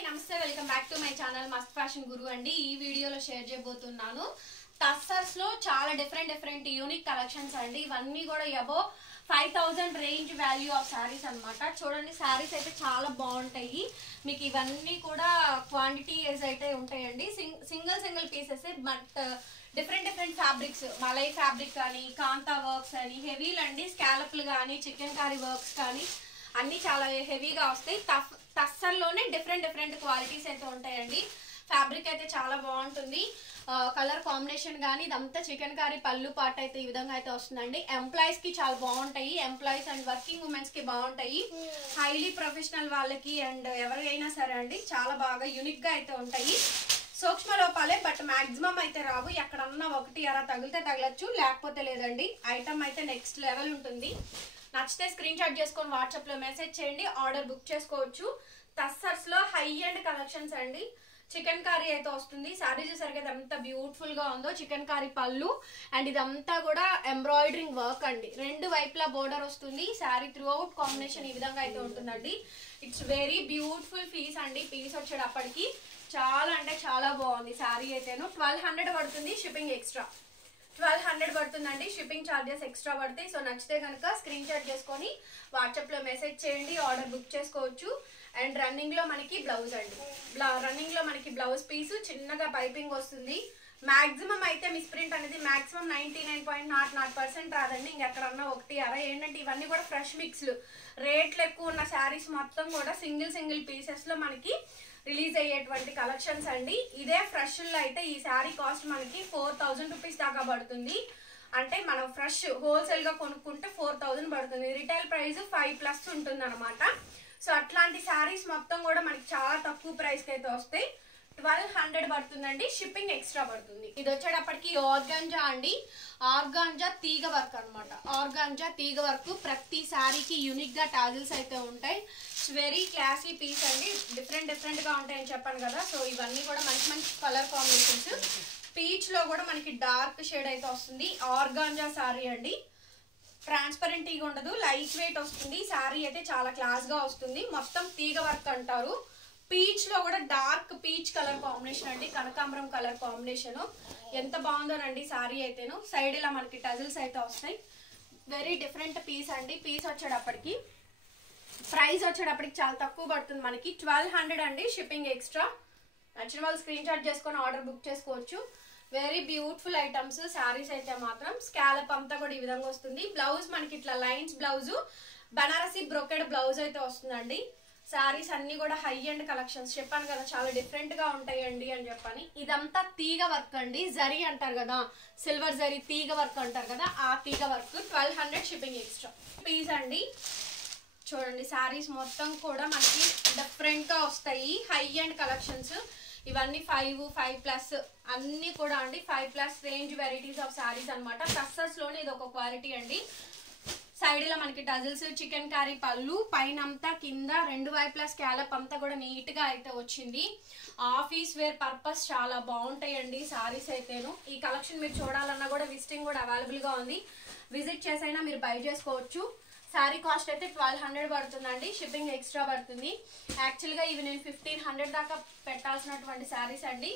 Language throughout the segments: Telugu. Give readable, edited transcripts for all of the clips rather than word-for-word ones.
అందరికీ నమస్తే welcome back to my channel మస్త్ ఫ్యాషన్ గురు అండి. ఈ వీడియోలో షేర్ చేయబోతున్నాను టస్సర్స్ లో చాలా డిఫరెంట్ యూనిక్ కలెక్షన్స్ అండి. ఇవన్నీ కూడా above 5000 range value of saris అన్నమాట. చూడండి సారీస్ అయితే చాలా బాగుంటాయి. మీకు ఇవన్నీ కూడా క్వాంటిటీస్ అయితే ఉంటాయండి. Single pieces but different fabrics, malai fabric కానీ, కాంతా వర్క్స్ అని, హెవీలు అండి, స్కాలప్లు కానీ, చికెన్ కారీ వర్క్స్ కానీ అన్ని చాలా హెవీగా వస్తాయి. టస్సర్లోనే డిఫరెంట్ క్వాలిటీస్ అయితే ఉంటాయండి. ఫ్యాబ్రిక్ అయితే చాలా బాగుంటుంది. కలర్ కాంబినేషన్ కానీ ఇదంతా చికెన్ కారీ పళ్ళు పాట అయితే ఈ విధంగా అయితే వస్తుందండి. ఎంప్లాయీస్ కి చాలా బాగుంటాయి. ఎంప్లాయీస్ అండ్ వర్కింగ్ ఉమెన్స్ కి బాగుంటాయి. హైలీ ప్రొఫెషనల్ వాళ్ళకి అండ్ ఎవరైనా సరే అండి చాలా బాగా యూనిక్ గా అయితే ఉంటాయి. సూక్ష్మ లోపాలే బట్ మాక్సిమం అయితే రావు. ఎక్కడన్నా ఒకటి అలా తగిలితే తగలచ్చు, లేకపోతే లేదండి. ఐటమ్ అయితే నెక్స్ట్ లెవెల్ ఉంటుంది. నచ్చితే స్క్రీన్ షాట్ చేసుకొని వాట్సాప్ లో మెసేజ్ చేయండి, ఆర్డర్ బుక్ చేసుకోవచ్చు. టస్సర్స్ లో హై ఎండ్ కలెక్షన్స్ అండి. చికెన్ కారీ అయితే వస్తుంది. శారీ చూసారు కదా ఎంత బ్యూటిఫుల్ గా ఉందో. చికెన్ కారీ పళ్ళు అండ్ ఇదంతా కూడా ఎంబ్రాయిడరింగ్ వర్క్ అండి. రెండు వైపులా బోర్డర్ వస్తుంది. శారీ త్రూ అవుట్ కాంబినేషన్ ఈ విధంగా అయితే ఉంటుందండి. ఇట్స్ వెరీ బ్యూటిఫుల్ పీస్ అండి. పీస్ వచ్చేటప్పటికి చాలా అంటే చాలా బాగుంది. శారీ అయితేను 1200 పడుతుంది. షిప్పింగ్ ఎక్స్ట్రా 1200 పడుతుందండి. షిప్పింగ్ ఛార్జెస్ ఎక్స్ట్రా పడతాయి. సో నచ్చితే కనుక స్క్రీన్ షాట్ చేసుకొని వాట్సాప్ లో మెసేజ్ చేయండి, ఆర్డర్ బుక్ చేసుకోవచ్చు. అండ్ రన్నింగ్ లో మనకి బ్లౌజ్ అండి. రన్నింగ్ లో మనకి బ్లౌజ్ పీస్ చిన్నగా పైపింగ్ వస్తుంది. మాక్సిమం అయితే మిస్ప్రింట్ అనేది మాక్సిమం 99.00% రాదండి. ఇంకెక్కడన్నా ఒకటి అలా ఏంటంటే ఇవన్నీ కూడా ఫ్రెష్ మిక్స్లు, రేట్లు ఎక్కువ ఉన్న శారీస్ మొత్తం కూడా సింగిల్ పీసెస్ లో మనకి రిలీజ్ అయ్యేటువంటి కలెక్షన్స్ అండి. ఇదే ఫ్రెష్ లో అయితే ఈ శారీ కాస్ట్ మనకి 4000 రూపీస్ దాకా పడుతుంది. అంటే మనం ఫ్రెష్ హోల్సేల్ గా కొనుక్కుంటే 4000 పడుతుంది. రిటైల్ ప్రైస్ 5+ ఉంటుంది అనమాట. సో అట్లాంటి శారీస్ మొత్తం కూడా మనకి చాలా తక్కువ ప్రైస్ కి అయితే వస్తాయి. 1200 పడుతుందండి. షిప్పింగ్ ఎక్స్ట్రా పడుతుంది. ఇది వచ్చేటప్పటికి ఆర్గాంజా అండి. ఆర్గాంజా తీగ వర్క్ అనమాట. ఆర్గాంజా తీగ వర్క్ ప్రతి శారీకి యూనిక్ గా టాజిల్స్ అయితే ఉంటాయి. ఇట్స్ వెరీ క్లాసీ పీస్ అండి. డిఫరెంట్ గా ఉంటాయని చెప్పాను కదా. సో ఇవన్నీ కూడా మంచి కలర్ కాంబినేషన్స్. పీచ్ లో కూడా మనకి డార్క్ షేడ్ అయితే వస్తుంది. ఆర్గాంజా శారీ అండి. ట్రాన్స్పరెంట్ తీగ ఉండదు, లైట్ వెయిట్ వస్తుంది. శారీ అయితే చాలా క్లాస్ గా వస్తుంది. మొత్తం తీగ వర్క్ అంటారు. పీచ్ లో కూడా డార్క్ పీచ్ కలర్ కాంబినేషన్ అండి. కనకాంబరం కలర్ కాంబినేషన్ ఎంత బాగుందోనండి. శారీ అయితేను సైడ్ ఇలా మనకి టజిల్స్ అయితే వస్తాయి. వెరీ డిఫరెంట్ పీస్ అండి. పీస్ వచ్చేటప్పటికి ప్రైస్ వచ్చేటప్పటికి చాలా తక్కువ పడుతుంది మనకి. 1200 అండి. Shipping extra. నచ్చిన వాళ్ళు స్క్రీన్ షాట్ చేసుకొని ఆర్డర్ బుక్ చేసుకోవచ్చు. Very beautiful items. శారీస్ అయితే మాత్రం స్కాలప్ అంతా కూడా ఈ విధంగా వస్తుంది. బ్లౌజ్ మనకి ఇట్లా lines blouse, Banarasi brocade blouse అయితే వస్తుందండి. శారీస్ అన్ని కూడా హై ఎండ్ కలెక్షన్స్. చెప్పాను కదా చాలా డిఫరెంట్ గా ఉంటాయండి అని చెప్పని. ఇదంతా తీగ వర్క్ అండి. జరీ అంటారు కదా, సిల్వర్ జరీ తీగ వర్క్ అంటారు కదా, ఆ తీగ వర్క్. 1200 shipping extra. పీస్ అండి. చూడండి శారీస్ మొత్తం కూడా మనకి డిఫరెంట్ గా వస్తాయి. హై ఎండ్ కలెక్షన్స్ ఇవన్నీ 5+ అన్ని కూడా అండి. 5+ రేంజ్ వెరైటీస్ ఆఫ్ శారీస్ అనమాట. టస్సర్స్ లోనే ఇది ఒక క్వాలిటీ అండి. సైడ్ లో మనకి టజిల్స్, చికెన్ కారీ పళ్ళు, పైన అంతా కింద రెండు వైపులా స్కాలప్ అంతా కూడా నీట్ గా అయితే వచ్చింది. ఆఫీస్ వేర్ పర్పస్ చాలా బాగుంటాయండి శారీస్ అయితేను. ఈ కలెక్షన్ మీరు చూడాలన్నా కూడా విజిటింగ్ కూడా అవైలబుల్ గా ఉంది. విజిట్ చేసైనా మీరు బై చేసుకోవచ్చు. శారీ కాస్ట్ అయితే 1200 పడుతుందండి. షిప్పింగ్ ఎక్స్ట్రా పడుతుంది. యాక్చువల్గా ఇవి నేను 1500 దాకా పెట్టాల్సినటువంటి శారీస్ అండి.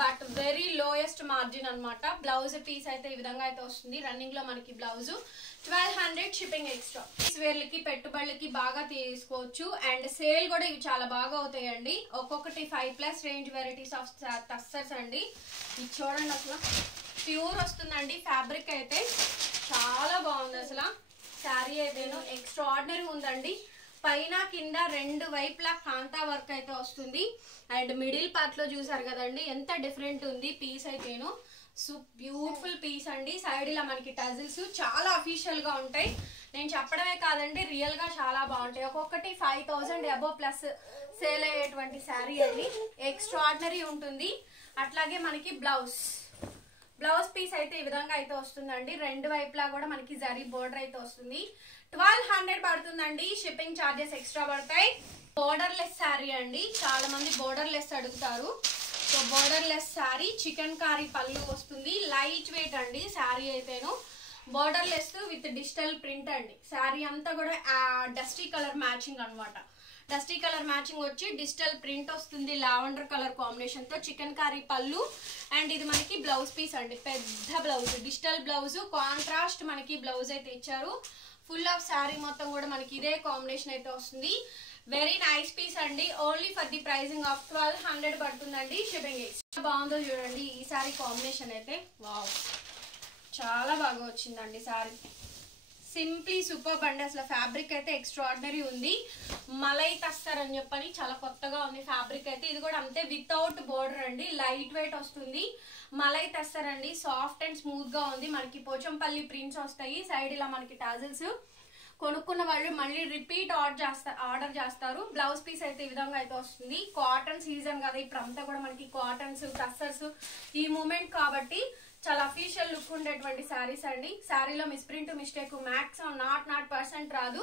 బట్ వెరీ లోయెస్ట్ మార్జిన్ అనమాట. బ్లౌజ్ పీస్ అయితే ఈ విధంగా అయితే వస్తుంది. రన్నింగ్ లో మనకి బ్లౌజ్ 1200 షిప్పింగ్ ఎక్స్ట్రా. వేర్లకి పెట్టుబడులకి బాగా తీసుకోవచ్చు. అండ్ సేల్ కూడా ఇవి చాలా బాగా అవుతాయండి. ఒక్కొక్కటి 5+ రేంజ్ వెరైటీస్ ఆఫ్ టస్సర్స్ అండి. ఇది చూడండి అసలు ప్యూర్ వస్తుందండి. ఫ్యాబ్రిక్ అయితే చాలా బాగుంది అసలు. శారీ అయితేను ఎక్స్ట్రాడినరీ ఉందండి. పైన కింద రెండు వైపులా కాంతా వర్క్ అయితే వస్తుంది. అండ్ మిడిల్ పార్ట్ లో చూసారు కదండి ఎంత డిఫరెంట్ ఉంది పీస్ అయితేను. సో బ్యూటిఫుల్ పీస్ అండి. సైడ్ ఇలా మనకి టజిల్స్ చాలా అఫీషియల్ గా ఉంటాయి. నేను చెప్పడమే కాదండి, రియల్ గా చాలా బాగుంటాయి. ఒక్కొక్కటి 5000 అబోవ్+ సేల్ అయ్యేటువంటి శారీ అండి. ఎక్స్ట్రాడినరీ ఉంటుంది. అట్లాగే మనకి బ్లౌజ్ పీస్ అయితే ఈ విధంగా అయితే వస్తుందండి. రెండు వైపులా కూడా మనకి జరీ బోర్డర్ అయితే వస్తుంది. 1200 పడుతుందండి. షిప్పింగ్ ఛార్జెస్ ఎక్స్ట్రా పడతాయి. బోర్డర్ లెస్ శారీ అండి. చాలా మంది బోర్డర్ లెస్ అడుగుతారు. So borderless saree, chikankari పళ్ళు వస్తుంది. లైట్ వెయిట్ అండి శారీ అయితేను. Borderless with digital print అండి. శారీ అంతా కూడా డస్టీ కలర్ మ్యాచింగ్ అనమాట. డస్టీ కలర్ మ్యాచింగ్ వచ్చి డిజిటల్ ప్రింట్ వస్తుంది లావెండర్ కలర్ కాంబినేషన్ తో. చికెన్ కర్రీ పళ్ళు అండ్ ఇది మనకి బ్లౌజ్ పీస్ అండి, పెద్ద బ్లౌజ్ డిజిటల్ బ్లౌజ్ కాంట్రాస్ట్ మనకి బ్లౌజ్ అయితే ఇచ్చారు. ఫుల్ ఆఫ్ శారీ మొత్తం కూడా మనకి ఇదే కాంబినేషన్ అయితే వస్తుంది. వెరీ నైస్ పీస్ అండి. Only for the pricing of 1200 పడుతుందండి. షిప్పింగ్ ఎక్స్ట్రా బాగుందో చూడండి ఈ సారీ కాంబినేషన్ అయితే. వావ్, చాలా బాగా వచ్చిందండి సారీ. సింప్లీ సూపర్ అండి. అసలు ఫ్యాబ్రిక్ అయితే ఎక్స్ట్రాడినరీ ఉంది. మలై టస్సర్ అని చెప్పని చాలా కొత్తగా ఉంది ఫ్యాబ్రిక్ అయితే. ఇది కూడా అంతే, వితౌట్ బోర్డర్ అండి, లైట్ వెయిట్ వస్తుంది. మలై టస్సర్ అండి, సాఫ్ట్ అండ్ స్మూత్ గా ఉంది. మనకి పోచంపల్లి ప్రింట్స్ వస్తాయి సైడ్ ఇలా మనకి టాజిల్స్. కొనుక్కున్న వాళ్ళు మళ్ళీ రిపీట్ ఆర్డర్ చేస్తారు. బ్లౌజ్ పీస్ అయితే ఈ విధంగా అయితే వస్తుంది. కాటన్ సీజన్ కదా ఇప్పుడు అంతా కూడా మనకి కాటన్స్ టస్సర్స్ ఈ మూమెంట్ కాబట్టి చాలా అఫీషియల్ లుక్ ఉండేటువంటి శారీస్ అండి. శారీలో మిస్ప్రింట్ మిస్టేక్ మాక్సిమం 0% రాదు.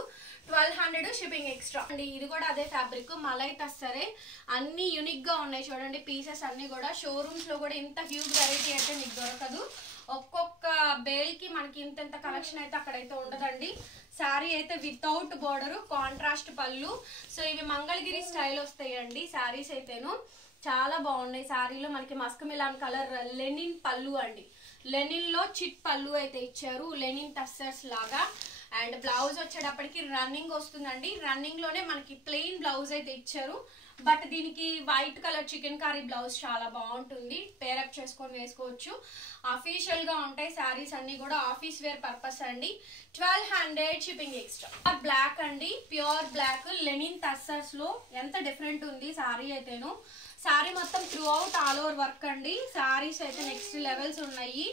1200 షిప్పింగ్ ఎక్స్ట్రా అండి. ఇది కూడా అదే ఫ్యాబ్రిక్ మలై టస్సరే. అన్ని యూనిక్ గా ఉన్నాయి చూడండి పీసెస్ అన్ని కూడా. షోరూమ్స్ లో కూడా ఇంత హ్యూజ్ వెరైటీ అయితే మీకు దొరకదు. ఒక్కొక్క బేల్ కి మనకి ఇంత కలెక్షన్ అయితే అక్కడైతే ఉండదండి. శారీ అయితే వితౌట్ బోర్డర్, కాంట్రాస్ట్ పళ్ళు. సో ఇవి మంగళగిరి స్టైల్ వస్తాయండి శారీస్ అయితేను. చాలా బాగున్నాయి. శారీలో మనకి మస్క్ మిలాన్ కలర్ లెనిన్ పళ్ళు అండి. లెనిన్ లో చిట్ పళ్ళు అయితే ఇచ్చారు, లెనిన్ టస్సర్స్ లాగా. అండ్ బ్లౌజ్ వచ్చేటప్పటికి రన్నింగ్ వస్తుందండి. రన్నింగ్ లోనే మనకి ప్లెయిన్ బ్లౌజ్ అయితే ఇచ్చారు. బట్ దీనికి white colour chicken curry blouse చాలా బాగుంటుంది, పేరప్ చేసుకొని వేసుకోవచ్చు. అఫీషియల్ గా ఉంటాయి శారీస్ అన్ని కూడా, ఆఫీస్ వేర్ పర్పస్ అండి. 1200 షిప్పింగ్ ఎక్స్ట్రా. బ్లాక్ అండి, ప్యూర్ బ్లాక్ లెనిన్ టస్సర్స్ లో ఎంత డిఫరెంట్ ఉంది శారీ అయితేను. శారీ మొత్తం throughout all over work అండి. శారీస్ అయితే నెక్స్ట్ లెవెల్స్ ఉన్నాయి.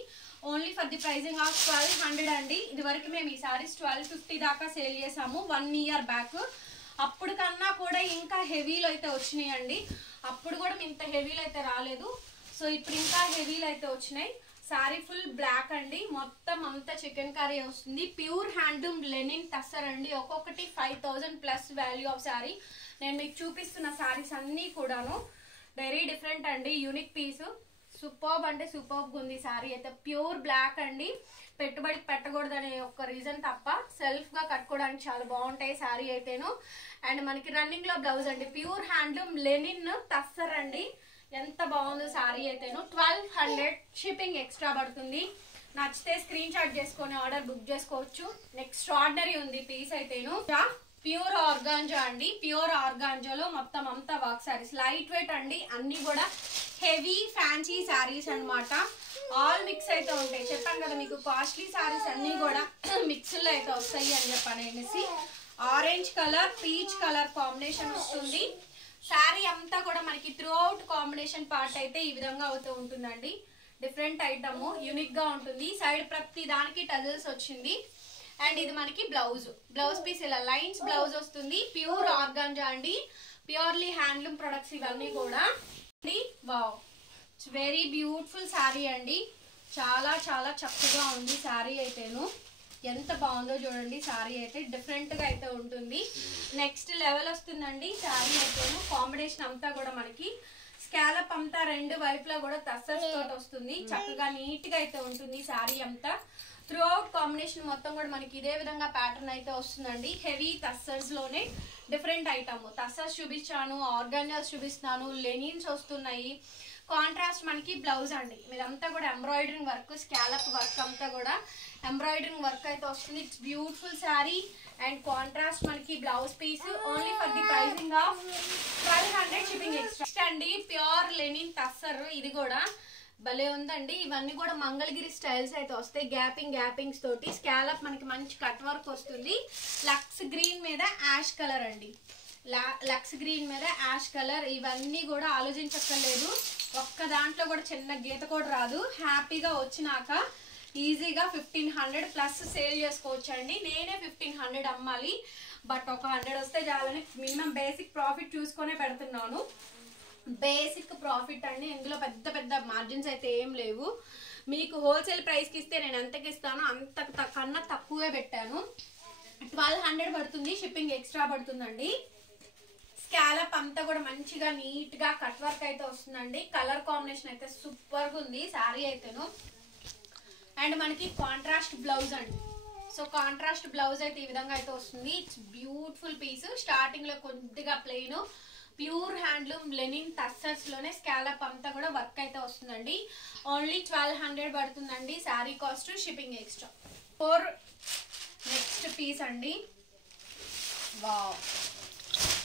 Only for the pricing of 1200 అండి. ఇది వరకు మేము ఈ శారీస్ 1250 దాకా సేల్ చేసాము 1 year బ్యాక్. అప్పుడు కన్నా కూడా ఇంకా హెవీలో అయితే వచ్చినాయండి. అప్పుడు కూడా ఇంత హెవీలో అయితే రాలేదు. సో ఇప్పుడు ఇంకా హెవీలో అయితే వచ్చినాయి. శారీ ఫుల్ బ్లాక్ అండి, మొత్తం అంతా చికెన్ కర్రీ వస్తుంది. ప్యూర్ హ్యాండ్లూమ్ లెనిన్ టస్సర్ అండి. ఒక్కొక్కటి 5000+ వాల్యూ ఆఫ్ శారీ. నేను మీకు చూపిస్తున్న శారీస్ అన్నీ కూడాను వెరీ డిఫరెంట్ అండి, యూనిక్ పీస్. సూపర్బ్ అంటే సూపర్బ్ ఉంది శారీ అయితే. ప్యూర్ బ్లాక్ అండి, పెట్టుబడికి పెట్టకూడదనే ఒక రీజన్ తప్ప సెల్ఫ్ గా కట్టుకోవడానికి చాలా బాగుంటాయి శారీ అయితేను. అండ్ మనకి రన్నింగ్ లో బ్లౌజ్ అండి, ప్యూర్ హ్యాండ్లూమ్ లెనిన్ టస్సర్ అండి. ఎంత బాగుందో శారీ అయితేను. 1200 షిప్పింగ్ ఎక్స్ట్రా పడుతుంది. నచ్చితే స్క్రీన్ షాట్ చేసుకొని ఆర్డర్ బుక్ చేసుకోవచ్చు. నెక్స్ట్ ఆర్డినరీ ఉంది పీస్ అయితేను. ప్యూర్ ఆర్గాంజా అండి, ప్యూర్ ఆర్గాంజాలో మొత్తం అంతా వర్క్ శారీస్, లైట్ వెయిట్ అండి. అన్ని కూడా హెవీ ఫ్యాన్సీ శారీస్ అనమాట. ఆల్ మిక్స్ అయితే ఉంటాయి. చెప్పాను కదా మీకు కాస్ట్లీ శారీస్ అన్ని కూడా మిక్స్ లో అయితే వస్తాయి అని చెప్పనేసి. Orange colour peach colour combination వస్తుంది. శారీ అంతా కూడా మనకి త్రూ అవుట్ కాంబినేషన్ పార్ట్ అయితే ఈ విధంగా అవుతూ ఉంటుందండి. డిఫరెంట్ ఐటమ్, యూనిక్ గా ఉంటుంది. సైడ్ ప్రతి దానికి టజల్స్ వచ్చింది. అండ్ ఇది మనకి బ్లౌజ్ పీస్ ఇలా లైన్స్ బ్లౌజ్ వస్తుంది. ప్యూర్ ఆర్గాంజా అండి, ప్యూర్లీ హ్యాండ్లూమ్ ప్రొడక్ట్స్ ఇవన్నీ కూడా. Wow, it's very beautiful sari అండి. చాలా చాలా చక్కగా ఉంది శారీ అయితేను. ఎంత బాగుందో చూడండి శారీ అయితే. డిఫరెంట్ గా అయితే ఉంటుంది. నెక్స్ట్ లెవెల్ వస్తుందండి శారీ అయితేను. కాంబినేషన్ అంతా కూడా మనకి స్కాలప్ అంతా రెండు వైపులా కూడా టస్సర్స్ తోటి వస్తుంది. చక్కగా నీట్ గా అయితే ఉంటుంది శారీ అంతా. త్రూ అవుట్ కాంబినేషన్ మొత్తం కూడా మనకి ఇదే విధంగా ప్యాటర్న్ అయితే వస్తుందండి. హెవీ టస్సర్స్ లోనే డిఫరెంట్ ఐటమ్. టస్సర్స్ చూపించాను, ఆర్గాంజాస్ చూపిస్తున్నాను, లెనిన్స్ వస్తున్నాయి. కాంట్రాస్ట్ మనకి బ్లౌజ్ అండి. ఇదంతా కూడా ఎంబ్రాయిడరింగ్ వర్క్, స్కాలప్ వర్క్ అంతా కూడా ఎంబ్రాయిడరింగ్ వర్క్ అయితే వస్తుంది. It's beautiful saree. And contrast మనకి blouse piece. Only for the pricing of 1200 shipping extra అండి. ప్యూర్ లెనిన్ టస్సర్, ఇది కూడా భలే ఉందండి. ఇవన్నీ కూడా మంగళగిరి స్టైల్స్ అయితే వస్తాయి. గ్యాపింగ్స్ తోటి స్కాలప్ మనకి మంచి కట్ వర్క్ వస్తుంది. లక్స్ గ్రీన్ మీద యాష్ కలర్ అండి, లక్స్ గ్రీన్ మీద యాష్ కలర్. ఇవన్నీ కూడా ఆలోచించక్కర్లేదు, ఒక్క దాంట్లో కూడా చిన్న గీత కూడా రాదు. హ్యాపీగా వచ్చినాక ఈజీగా 1500+ సేల్ చేసుకోవచ్చు అండి. నేనే 1500 అమ్మాలి, బట్ ఒక 100 వస్తే చాలని మినిమం బేసిక్ ప్రాఫిట్ చూసుకొనే పెడుతున్నాను. బేసిక్ ప్రాఫిట్ అండి, ఇందులో పెద్ద పెద్ద మార్జిన్స్ అయితే ఏం లేవు. మీకు హోల్సేల్ ప్రైస్కి ఇస్తే నేను ఎంతకి ఇస్తానో అంత కన్నా తక్కువే పెట్టాను. 1200 పడుతుంది, షిప్పింగ్ ఎక్స్ట్రా పడుతుందండి. స్కాలప్ అంతా కూడా మంచిగా నీట్ గా కట్ వర్క్ అయితే వస్తుందండి. కలర్ కాంబినేషన్ అయితే సూపర్ గా ఉంది శారీ అయితేను. అండ్ మనకి కాంట్రాస్ట్ బ్లౌజ్ అండి. సో కాంట్రాస్ట్ బ్లౌజ్ అయితే ఈ విధంగా అయితే వస్తుంది. It's beautiful piece. స్టార్టింగ్ లో కొద్దిగా plain, pure handloom linen tussars లోనే స్కాలప్ అంతా కూడా వర్క్ అయితే వస్తుందండి. ఓన్లీ 1200 పడుతుందండి sari cost, shipping extra. Next piece అండి. వావ్,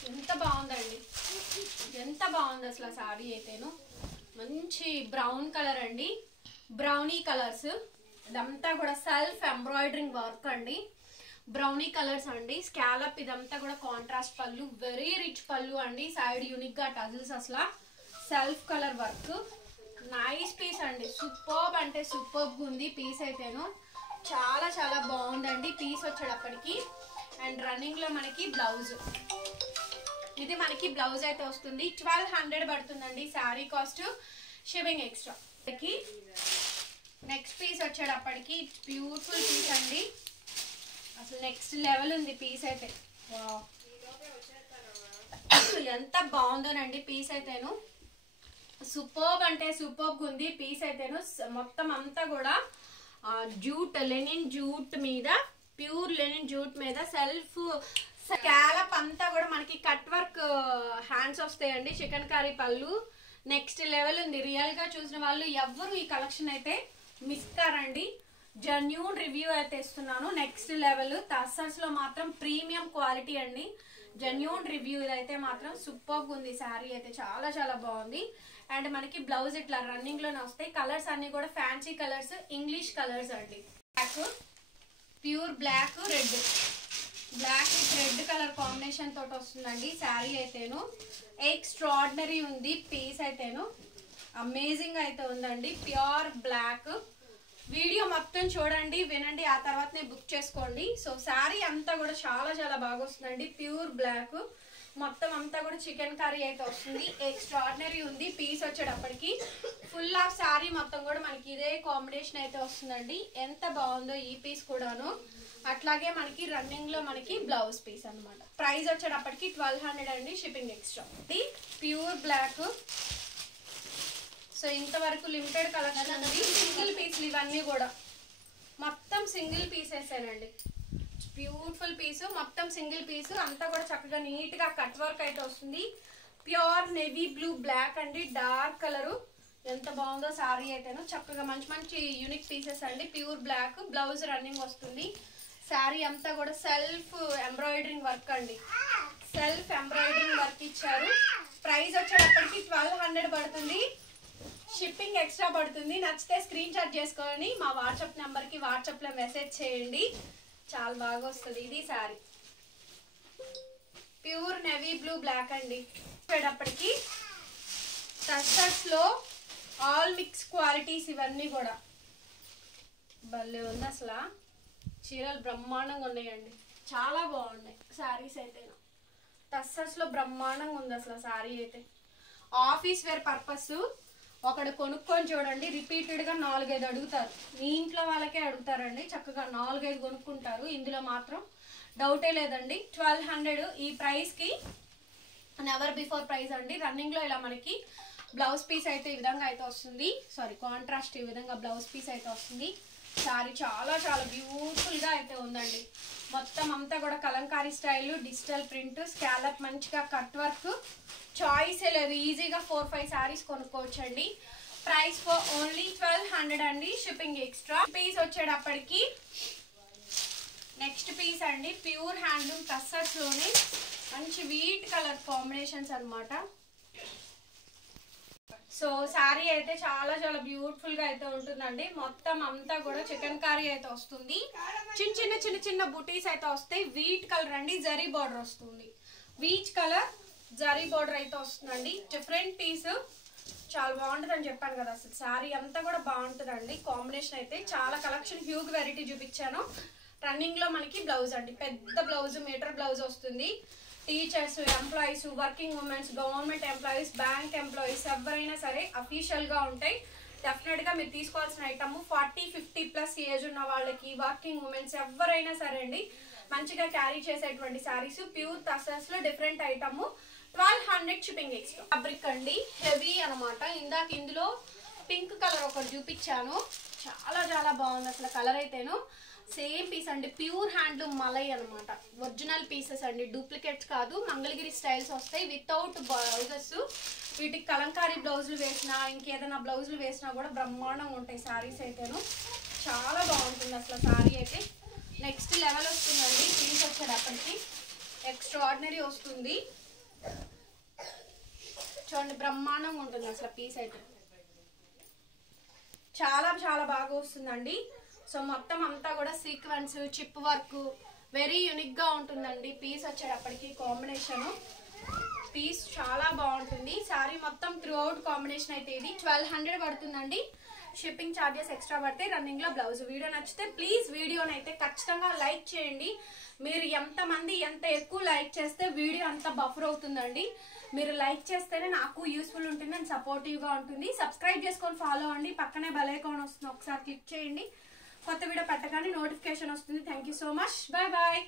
ఎంత బాగుందండి, ఎంత బాగుంది అసలు శారీ అయితేను. మంచి బ్రౌన్ కలర్ అండి, బ్రౌనీ కలర్స్. ఇదంతా కూడా సెల్ఫ్ ఎంబ్రాయిడరింగ్ వర్క్ అండి, బ్రౌనీ కలర్స్ అండి. స్కాలప్ ఇదంతా కూడా contrast pallu, very rich pallu అండి. సైడ్ యూనిక్ గా టజిల్స్, అసలు self colour work. Nice piece అండి, సూపర్బ్ అంటే సూపర్బ్ ఉంది పీస్ అయితేను. చాలా చాలా బాగుందండి పీస్ వచ్చేటప్పటికి. అండ్ రన్నింగ్ లో మనకి బ్లౌజ్, ఇది మనకి బ్లౌజ్ అయితే వస్తుంది. 1200 పడుతుందండి sari cost, shipping extra. Next piece వచ్చేటప్పటికి బ్యూటిఫుల్ పీస్ అండి, అసలు నెక్స్ట్ లెవెల్ ఉంది పీస్ అయితే. ఎంత బాగుందోనండి పీస్ అయితేను. సూపర్బ్ అంటే సూపర్బ్ ఉంది పీస్ అయితేను. మొత్తం అంతా కూడా జూట్, లెనిన్ జూట్ మీద, ప్యూర్ లెనిన్ జూట్ మీద సెల్ఫ్ స్కాలప్ అంతా కూడా మనకి కట్ వర్క్ హ్యాండ్స్ వస్తాయండి. Chikankari pallu next level ఉంది. రియల్ గా చూసిన వాళ్ళు ఎవ్వరు ఈ కలెక్షన్ అయితే మిస్ కారండి. జెన్యూన్ రివ్యూ అయితే ఇస్తున్నాను. నెక్స్ట్ లెవెల్ టస్సర్స్ లో మాత్రం ప్రీమియం క్వాలిటీ అండి. జెన్యూన్ రివ్యూ ఇదైతే మాత్రం సూపర్ ఉంది. శారీ అయితే చాలా చాలా బాగుంది. అండ్ మనకి బ్లౌజ్ ఇట్లా రన్నింగ్ లోనే వస్తాయి. కలర్స్ అన్ని కూడా ఫ్యాన్సీ కలర్స్, ఇంగ్లీష్ కలర్స్ అండి. Black, pure black, red, black with red colour combination తోటి వస్తుందండి శారీ అయితేను. ఎక్స్ట్రాడినరీ ఉంది పీస్ అయితేను. అమేజింగ్ అయితే ఉందండి. Pure black. వీడియో మొత్తం చూడండి, వినండి, ఆ తర్వాతనే బుక్ చేసుకోండి. సో శారీ అంతా కూడా చాలా చాలా బాగా వస్తుందండి. ప్యూర్ బ్లాక్, మొత్తం అంతా కూడా చికెన్ కర్రీ అయితే వస్తుంది. ఎక్స్ట్రాడినరీ ఉంది పీస్ వచ్చేటప్పటికి. ఫుల్ ఆఫ్ శారీ మొత్తం కూడా మనకి ఇదే కాంబినేషన్ అయితే వస్తుందండి. ఎంత బాగుందో ఈ పీస్ కూడాను. అట్లాగే మనకి రన్నింగ్ లో మనకి బ్లౌజ్ పీస్ అనమాట. ప్రైస్ వచ్చేటప్పటికి 1200 అండి, shipping extra. Pure black. So ఇంతవరకు లిమిటెడ్ కలెక్షన్ అండి. సింగిల్ పీస్లు ఇవన్నీ కూడా మొత్తం సింగిల్ పీసెసేనండి. బ్యూటిఫుల్ పీస్, మొత్తం సింగిల్ పీస్. అంతా కూడా చక్కగా నీట్ గా కట్ వర్క్ అయితే వస్తుంది. ప్యూర్ నేవీ బ్లూ బ్లాక్ అండి, డార్క్ కలరు. ఎంత బాగుందో శారీ అయితేను. చక్కగా మంచి మంచి యూనిక్ పీసెస్ అండి. ప్యూర్ బ్లాక్, బ్లౌజ్ రన్నింగ్ వస్తుంది. శారీ అంతా కూడా సెల్ఫ్ ఎంబ్రాయిడరింగ్ వర్క్ అండి, సెల్ఫ్ ఎంబ్రాయిడరింగ్ వర్క్ ఇచ్చారు. ప్రైస్ వచ్చేటప్పటికి 1200 పడుతుంది, షిప్పింగ్ ఎక్స్ట్రా పడుతుంది. నచ్చితే స్క్రీన్ షాట్ చేసుకొని మా వాట్సాప్ నెంబర్కి వాట్సాప్లో మెసేజ్ చేయండి. చాలా బాగా వస్తుంది ఇది sari. Pure navy blue black అండి. వచ్చేటప్పటికి టస్సర్స్ లో ఆల్ మిక్స్ క్వాలిటీస్ ఇవన్నీ కూడా భలే ఉంది. అసలు చీరలు బ్రహ్మాండంగా ఉన్నాయండి, చాలా బాగున్నాయి శారీస్ అయితే. టస్సర్స్ లో బ్రహ్మాండంగా ఉంది అసలు శారీ అయితే. ఆఫీస్ వేర్ పర్పస్ ఒకడు కొనుక్కొని చూడండి, రిపీటెడ్ గా 4-5 అడుగుతారు. మీ ఇంట్లో వాళ్ళకే అడుగుతారండి, చక్కగా 4-5 కొనుక్కుంటారు. ఇందులో మాత్రం డౌటే లేదండి. 1200 ఈ ప్రైస్ కి నెవర్ బిఫోర్ ప్రైస్ అండి. రన్నింగ్ లో ఇలా మనకి బ్లౌజ్ పీస్ అయితే ఈ విధంగా అయితే వస్తుంది. సారీ, కాంట్రాస్ట్ ఈ విధంగా బ్లౌజ్ పీస్ అయితే వస్తుంది. శారీ చాలా చాలా బ్యూటిఫుల్ గా అయితే ఉందండి. మొత్తం అంతా కూడా Kalamkari style, digital print, scallop, మంచిగా కట్ వర్క్. చాయిస్ లేదు, ఈజీగా 4-5 శారీస్ కొనుక్కోవచ్చండి. ప్రైస్ ఫర్ ఓన్లీ 1200 అండి, షిప్పింగ్ ఎక్స్ట్రా. పీస్ వచ్చేటప్పటికి నెక్స్ట్ పీస్ అండి. ప్యూర్ హ్యాండ్లూమ్ టస్సర్స్ లోనే మంచి వీట్ కలర్ కాంబినేషన్స్ అన్నమాట. సో శారీ అయితే చాలా చాలా బ్యూటిఫుల్ గా అయితే ఉంటుందండి. మొత్తం అంతా కూడా చికెన్ కర్రీ అయితే వస్తుంది. చిన్న చిన్న చిన్న బుటీస్ అయితే వస్తాయి. వీట్ కలర్ అండి, జరీ బార్డర్ వస్తుంది. వీట్ కలర్ జరీ బార్డర్ అయితే వస్తుందండి. డిఫరెంట్ పీస్, చాలా బాగుంటుంది అని చెప్పాను కదా. అసలు శారీ అంతా కూడా బాగుంటుందండి. కాంబినేషన్ అయితే చాలా కలెక్షన్, హ్యూజ్ వెరైటీ చూపించాను. రన్నింగ్ లో మనకి బ్లౌజ్ అండి, పెద్ద బ్లౌజ్, మీటర్ బ్లౌజ్ వస్తుంది. Teachers, employees, working women's, government employees, bank employees ఎవరైనా సరే అఫీషియల్ గా ఉంటాయి. డెఫినెట్ గా మీరు తీసుకోవాల్సిన ఐటమ్ 40-50 ప్లస్ ఏజ్ ఉన్న వాళ్ళకి, వర్కింగ్ ఉమెన్స్ ఎవరైనా సరే అండి మంచిగా క్యారీ చేసేటువంటి శారీస్. ప్యూర్ టస్సర్స్ లో different item. 1200 shipping extra. Fabric అండి, హెవీ అనమాట. ఇందాక ఇందులో పింక్ కలర్ ఒకటి చూపించాను, చాలా చాలా బాగుంది అసలు కలర్ అయితేను. సేమ్ పీస్ అండి, ప్యూర్ హ్యాండ్లూమ్ మలై అనమాట. ఒరిజినల్ పీసెస్ అండి, డూప్లికేట్స్ కాదు. మంగళగిరి స్టైల్స్ వస్తాయి వితౌట్ బ్లౌజెస్. వీటికి కలంకారీ బ్లౌజులు వేసినా ఇంకేదైనా బ్లౌజులు వేసినా కూడా బ్రహ్మాండంగా ఉంటాయి శారీస్ అయితేను. చాలా బాగుంటుంది అసలు శారీ అయితే. నెక్స్ట్ లెవెల్ వస్తుందండి పీస్ వచ్చేటప్పటికి, ఎక్స్ట్రాడినరీ వస్తుంది. చూడండి బ్రహ్మాండంగా ఉంటుంది అసలు పీస్ అయితే, చాలా చాలా బాగా వస్తుందండి. సో మొత్తం అంతా కూడా sequence chip work very unique గా ఉంటుందండి పీస్ వచ్చేటప్పటికి. కాంబినేషన్ పీస్ చాలా బాగుంటుంది. శారీ మొత్తం త్రూ అవుట్ కాంబినేషన్ అయితే ఇది 1200 పడుతుందండి. షిప్పింగ్ ఛార్జెస్ ఎక్స్ట్రా పడితే రన్నింగ్ లో బ్లౌజ్. వీడియో నచ్చితే ప్లీజ్ వీడియోని అయితే ఖచ్చితంగా లైక్ చేయండి. మీరు ఎంతమంది ఎంత ఎక్కువ లైక్ చేస్తే వీడియో అంత బఫర్ అవుతుందండి. మీరు లైక్ చేస్తేనే నాకు యూస్ఫుల్ ఉంటుంది అండ్ సపోర్టివ్ గా ఉంటుంది. సబ్స్క్రైబ్ చేసుకొని ఫాలో అవ్వండి. పక్కనే బెల్ ఐకాన్ వస్తుంది, ఒకసారి క్లిక్ చేయండి. కొత్త వీడియో పెట్టగానే నోటిఫికేషన్ వస్తుంది. Thank you so much. Bye bye.